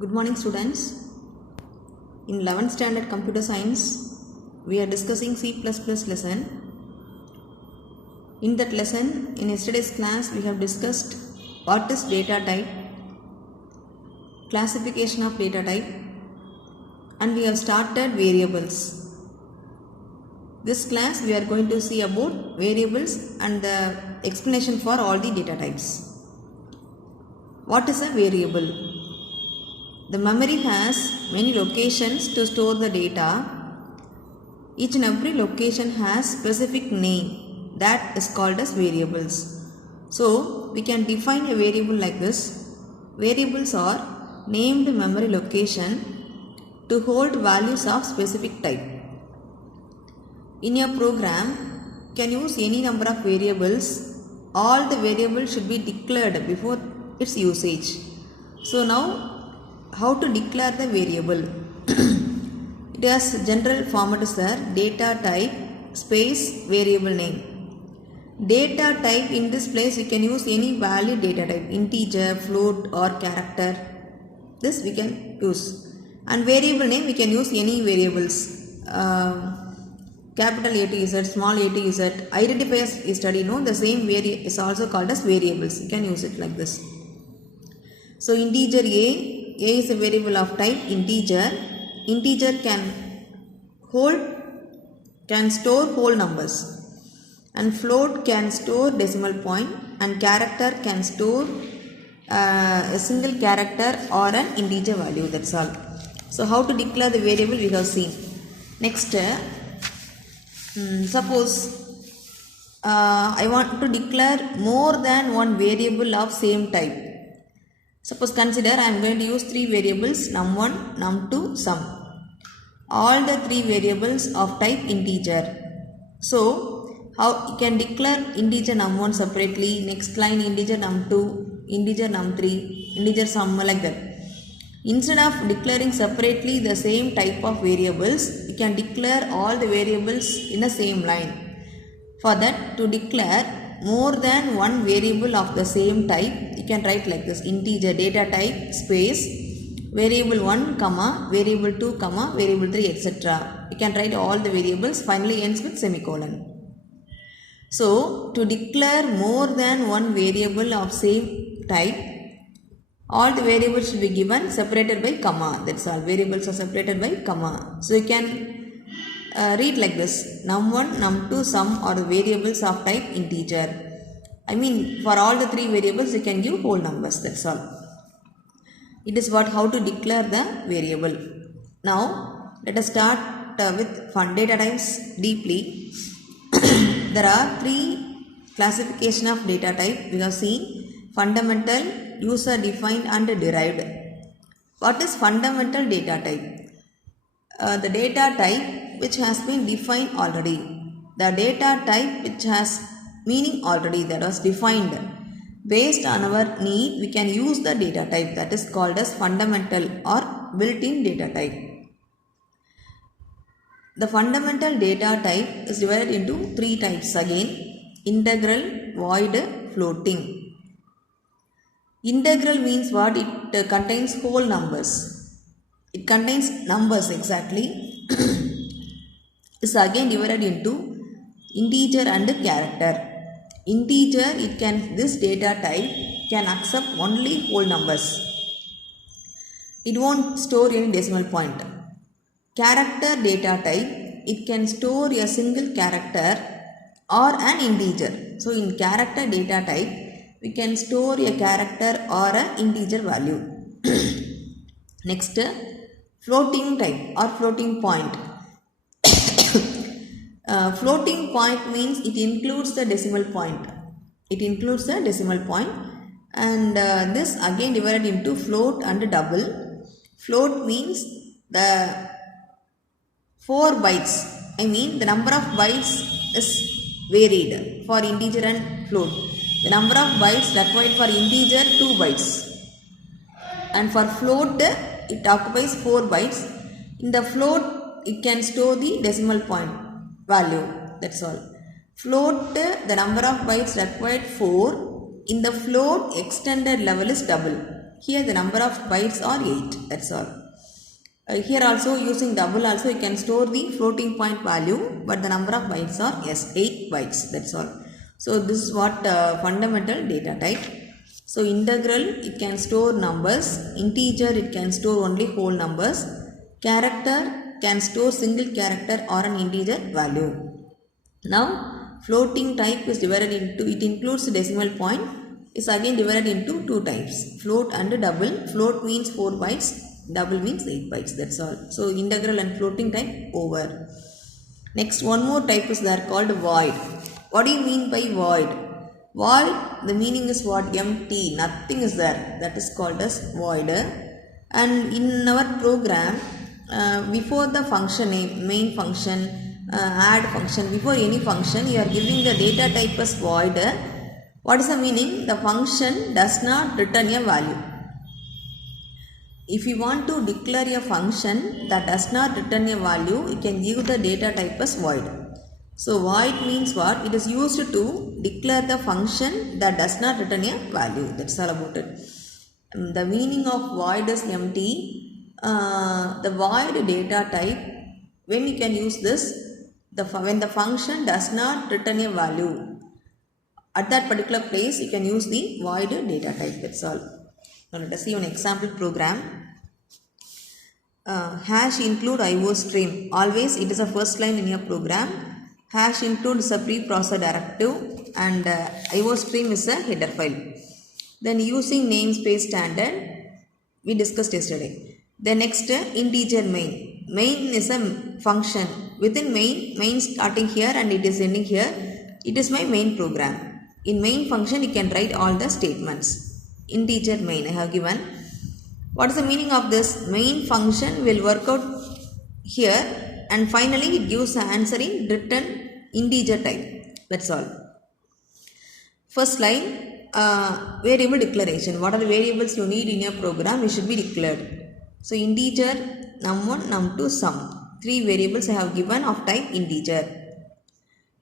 Good morning students. In 11th standard computer science we are discussing C++ lesson. In that lesson, in yesterday's class we have discussed what is data type, classification of data type, and we have started variables. This class we are going to see about variables and the explanation for all the data types. What is a variable? The memory has many locations to store the data. Each and every location has specific name that is called as variables. So we can define a variable like this. Variables are named memory location to hold values of specific type. In your program, you can use any number of variables. All the variables should be declared before its usage. So now, how to declare the variable? It has general format is there, data type space variable name. Data type, in this place you can use any valid data type, integer, float or character. This we can use. And variable name we can use any variables. Capital A to Z, small a to Z. Identifiers you study, the same is also called as variables. You can use it like this. So integer A is a variable of type integer. Integer can store whole numbers, and float can store decimal point, and character can store a single character or an integer value. That's all. So how to declare the variable we have seen. Next, suppose I want to declare more than one variable of same type. Suppose consider I am going to use three variables num1, num2, sum. All the three variables of type integer. So how you can declare integer num1 separately, next line integer num2, integer num3, integer sum, like that. Instead of declaring separately the same type of variables, you can declare all the variables in the same line. For that, to declare more than one variable of the same type, you can write like this: integer data type space variable 1 comma variable 2 comma variable 3, etc. You can write all the variables, finally ends with semicolon. So to declare more than one variable of same type, all the variables should be given separated by comma. That's all. Variables are separated by comma. So you can read like this: num1, num2, sum are the variables of type integer. I mean, for all the three variables you can give whole numbers. That's all. It is how to declare the variable. Now let us start with fun data types deeply. There are three classification of data type. We have seen fundamental, user defined and derived. What is fundamental data type? The data type which has been defined already. The data type which has meaning already, that was defined. Based on our need, we can use the data type, that is called as fundamental or built-in data type. The fundamental data type is divided into three types again: integral, void, floating. Integral means what? It contains whole numbers. It contains numbers exactly. Is again divided into integer and character. Integer, this data type can accept only whole numbers. It won't store any decimal point. Character data type, it can store a single character or an integer. So in character data type, we can store a character or an integer value. Next, floating type or floating point. Floating point means it includes the decimal point. It includes the decimal point, and this again divided into float and double. Float means the 4 bytes. I mean the number of bytes is varied for integer and float. The number of bytes required for integer 2 bytes, and for float it occupies 4 bytes. In the float it can store the decimal point value. That's all. Float, the number of bytes required 4. In the float, extended level is double. Here the number of bytes are 8. That's all. Here also using double also you can store the floating point value, but the number of bytes are 8 bytes. That's all. So this is what fundamental data type. So integral it can store numbers, integer it can store only whole numbers, character can store single character or an integer value. Now floating type is divided into, it includes decimal point, is again divided into two types, float and double. Float means 4 bytes, double means 8 bytes. That's all. So integral and floating type over. Next one more type is there called void. What do you mean by void? Void, the meaning is what? Empty, nothing is there. That is called as void. And in our program, before the function name, main function, add function, before any function, you are giving the data type as void. What is the meaning? The function does not return a value. If you want to declare a function that does not return a value, you can give the data type as void. So void means what? It is used to declare the function that does not return a value. That's all about it. The meaning of void is empty. The void data type, when you can use this, when the function does not return a value, at that particular place you can use the void data type. That's all. Now let us see an example program. Hash include IO stream. Always it is a first line in your program. Hash include is a preprocessor directive and IO stream is a header file. Then using namespace standard we discussed yesterday. The next integer main. Main is a function. Within main starting here and it is ending here. It is my main program. In main function you can write all the statements. Integer main I have given. What is the meaning of this? Main function will work out here and finally it gives the answer in written integer type. That's all. First line, variable declaration. What are the variables you need in your program? It should be declared. So integer, num1, num2, sum. 3 variables I have given of type integer.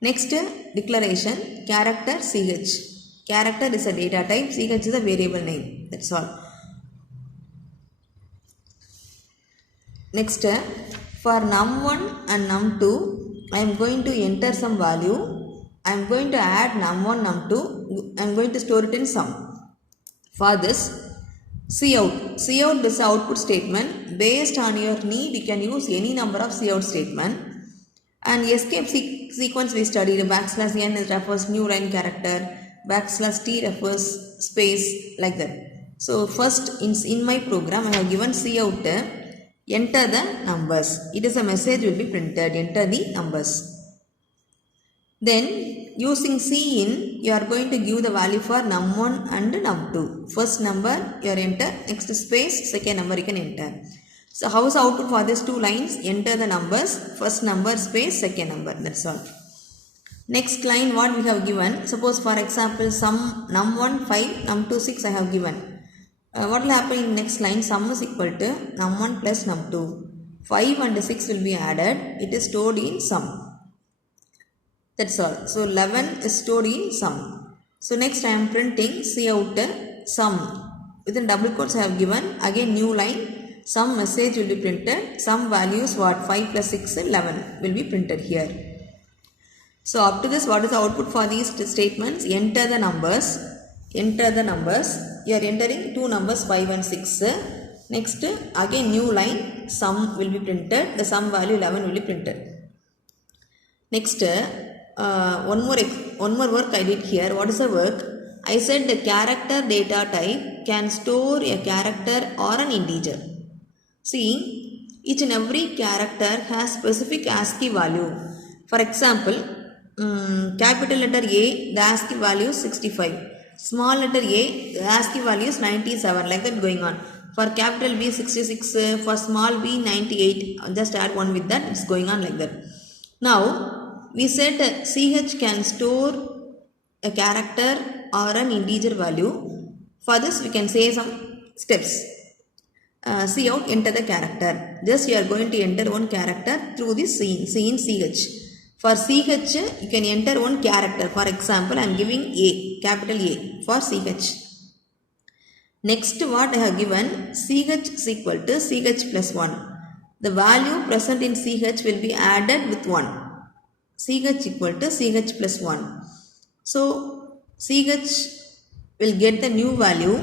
Next declaration, character ch. Character is a data type, ch is a variable name. That's all. Next, for num1 and num2, I am going to enter some value. I am going to add num1, num2. I am going to store it in sum. For this, cout. Cout is the output statement. Based on your need, you can use any number of cout statement. And escape sequence we studied. \n refers new line character. \t refers space, like that. So first in my program I have given cout. Enter the numbers. It is a message will be printed. Enter the numbers. Then using cin, you are going to give the value for num1 and num2. First number you are enter. Next space. Second number you can enter. So how is the output for these two lines? Enter the numbers. First number space. Second number. That's all. Next line what we have given. Suppose for example sum num1 5, num2 6 I have given. What will happen in next line? Sum is equal to num1 plus num2. 5 and 6 will be added. It is stored in sum. That's all. So 11 is stored in sum. So next I am printing cout sum. Within double quotes I have given. Again new line. Some message will be printed. Some values what? 5 plus 6 11 will be printed here. So up to this, what is the output for these statements? Enter the numbers. Enter the numbers. You are entering two numbers 5 and 6. Next again new line, sum will be printed. The sum value 11 will be printed. Next one more work I did here. What is the work? I said the character data type can store a character or an integer. See, each and every character has specific ASCII value. For example, capital letter A, the ASCII value is 65. Small letter A, the ASCII value is 97, like that going on. For capital B 66, for small b 98, just add 1 with that, it's going on like that. Now, we said ch can store a character or an integer value. For this, we can say some steps. Cout, enter the character. Just you are going to enter one character through this cin ch. For ch, you can enter one character. For example, I am giving A, capital A for ch. Next what I have given, ch is equal to ch plus 1. The value present in ch will be added with 1. ch equal to ch plus 1. So ch will get the new value.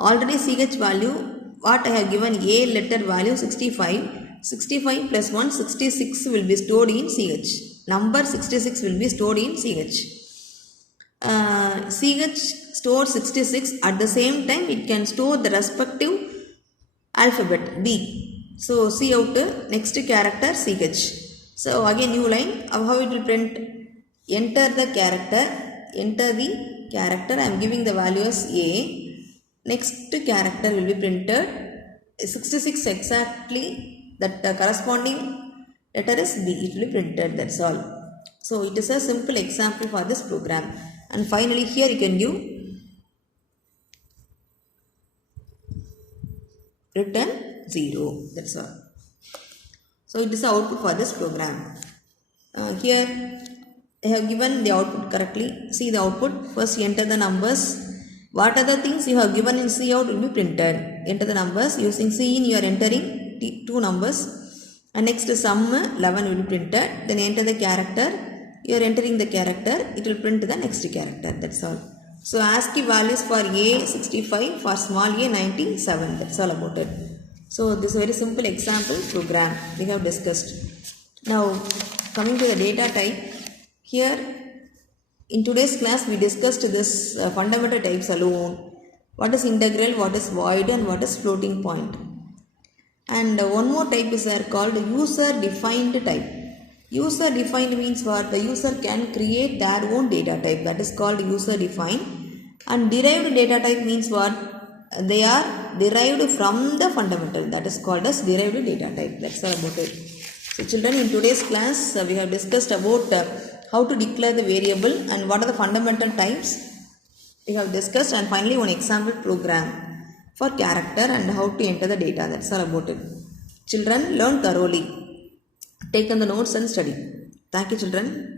Already ch value, what I have given, a letter value 65. 65 plus 1, 66 will be stored in ch. Number 66 will be stored in ch. ch stores 66. At the same time, it can store the respective alphabet b. So see out the next character ch. So again new line, how it will print, enter the character, I am giving the value as a. Next character will be printed 66 exactly, that corresponding letter is b, it will be printed, that's all. So it is a simple example for this program. And finally here you can give return 0, that's all. So it is the output for this program. Here I have given the output correctly. See the output. First enter the numbers. What other things you have given in Cout will be printed. Enter the numbers. Using Cin you are entering two numbers. And next sum 11 will be printed. Then enter the character. You are entering the character. It will print the next character. That's all. So ASCII values for A 65, for small a 97. That's all about it. So this is a very simple example program we have discussed. Now coming to the data type. Here in today's class we discussed this fundamental types alone. What is integral, what is void, and what is floating point. And one more type is there called user defined type. User defined means what? The user can create their own data type, that is called user defined. And derived data type means what? They are derived from the fundamental, that is called as derived data type. That's all about it. So children, in today's class we have discussed about how to declare the variable and what are the fundamental types we have discussed, and finally one example program for character and how to enter the data. That's all about it. Children, learn thoroughly. Take on the notes and study. Thank you children.